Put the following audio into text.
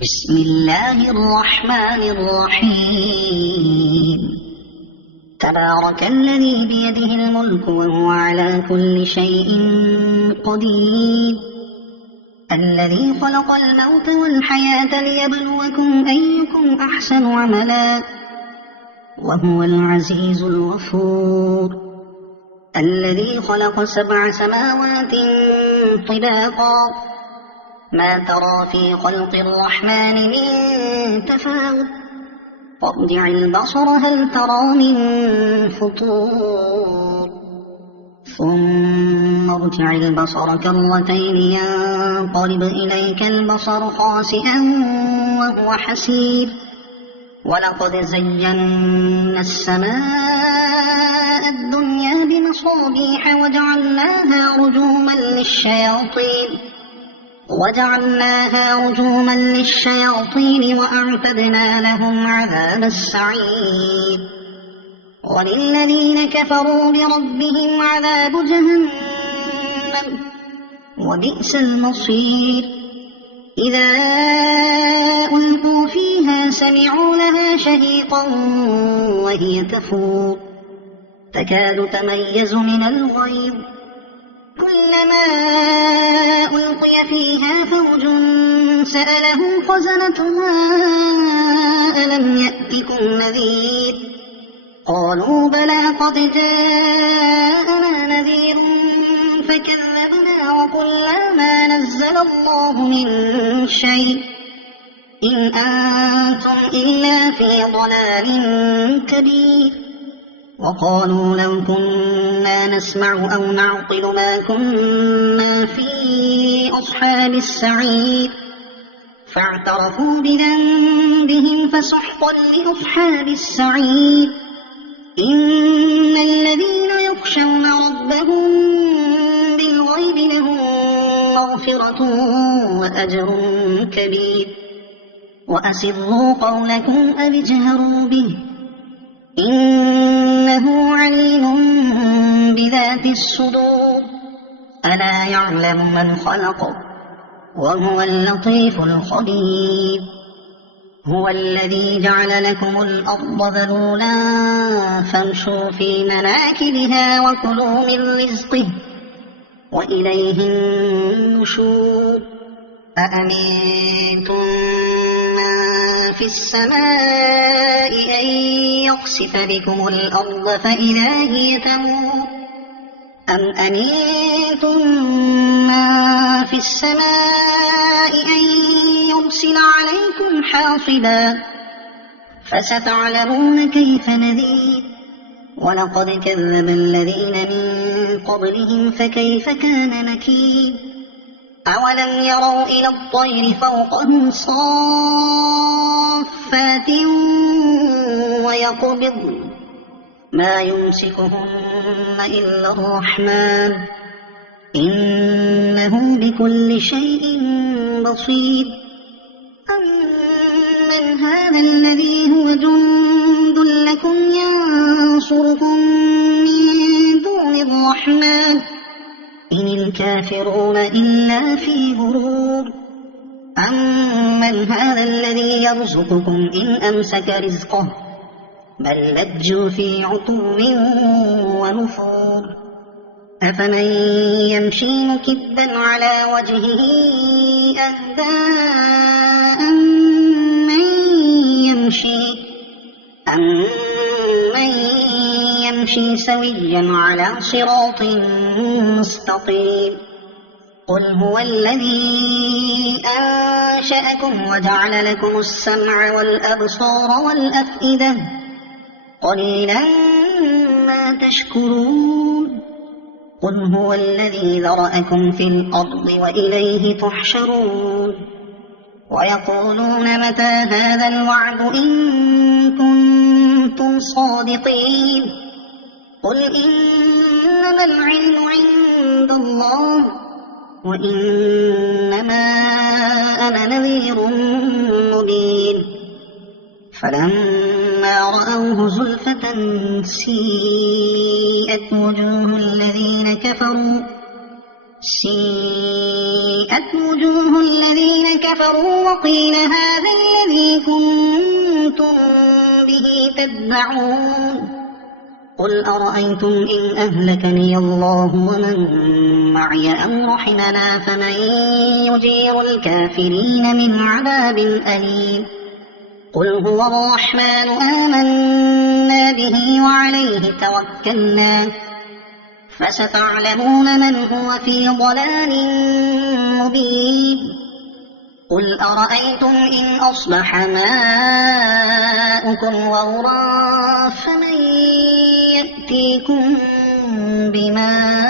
بسم الله الرحمن الرحيم. تبارك الذي بيده الملك وهو على كل شيء قدير، الذي خلق الموت والحياة ليبلوكم أيكم أحسن عملا وهو العزيز الغفور، الذي خلق 7 سماوات طباقا ما ترى في خلق الرحمن من تفاوت، فارجع البصر هل ترى من فطور، ثم ارجع البصر كرتين ينقلب إليك البصر خاسئا وهو حسير، ولقد زينا السماء الدنيا بمصابيح وجعلناها رجوما للشياطين وأعتدنا لهم عذاب السعير، وللذين كفروا بربهم عذاب جهنم وبئس المصير. إذا ألقوا فيها سمعوا لها شهيقا وهي تفور تكاد تميز من الغيظ، كلما ألقي فيها فوج سألهم خزنتها ألم يأتكم نذير، قالوا بلى قد جاءنا نذير فكذبنا وقلنا ما نزل الله من شيء إن أنتم إلا في ضلال كبير، وقالوا لو كنا نسمع أو نعقل ما كنا في أصحاب السعير، فاعترفوا بذنبهم فسحقا لأصحاب السعير. إن الذين يخشون ربهم بالغيب لهم مغفرة وأجر كبير، وأسروا قولكم أو اجهروا به إنه عليم بذات الصدور، ألا يعلم من خلق وهو اللطيف الخبير. هو الذي جعل لكم الأرض ذلولا فامشوا في مناكبها وكلوا من رزقه وإليه النشور. أأمنتم من في السماء أن يخسف بكم الأرض فإذا هي تمور، أم أمنتم من في السماء أن يرسل عليكم حاصبا، فستعلمون كيف نذير. ولقد كذب الذين من قبلهم فكيف كان نكير. أولم يروا إلى الطير فوقهم صافات ويقبضن ما يمسكهن إلا الرحمن إنه بكل شيء بصير. أمن هذا الذي هو جند لكم ينصركم من دون الرحمن إن الكافرون إلا في غرور. أمن هذا الذي يرزقكم إن أمسك رزقه بل لجوا في عتو ونفور. أفمن يمشي مكبا على وجهه أهدى أمن يمشي سويا على صراط مستقيم. قل هو الذي أنشأكم وجعل لكم السمع والأبصار والأفئدة قليلا ما تشكرون. قل هو الذي ذرأكم في الأرض وإليه تحشرون. ويقولون متى هذا الوعد إن كنتم صادقين. قل إنما العلم عند الله وإنما أنا نذير مبين. فلما رأوه زلفة سيئت وجوه الذين كفروا سيئت وجوه الذين كفروا وقيل هذا الذي كنتم به تدعون قل أرأيتم إن أهلكني الله ومن معي أم رحمنا فمن يجير الكافرين من عذاب أليم قل هو الرحمن آمنا به وعليه توكلنا فستعلمون من هو في ضلال مبين قل أرأيتم إن أصبح ماؤكم غورا فمن يأتيكم بماء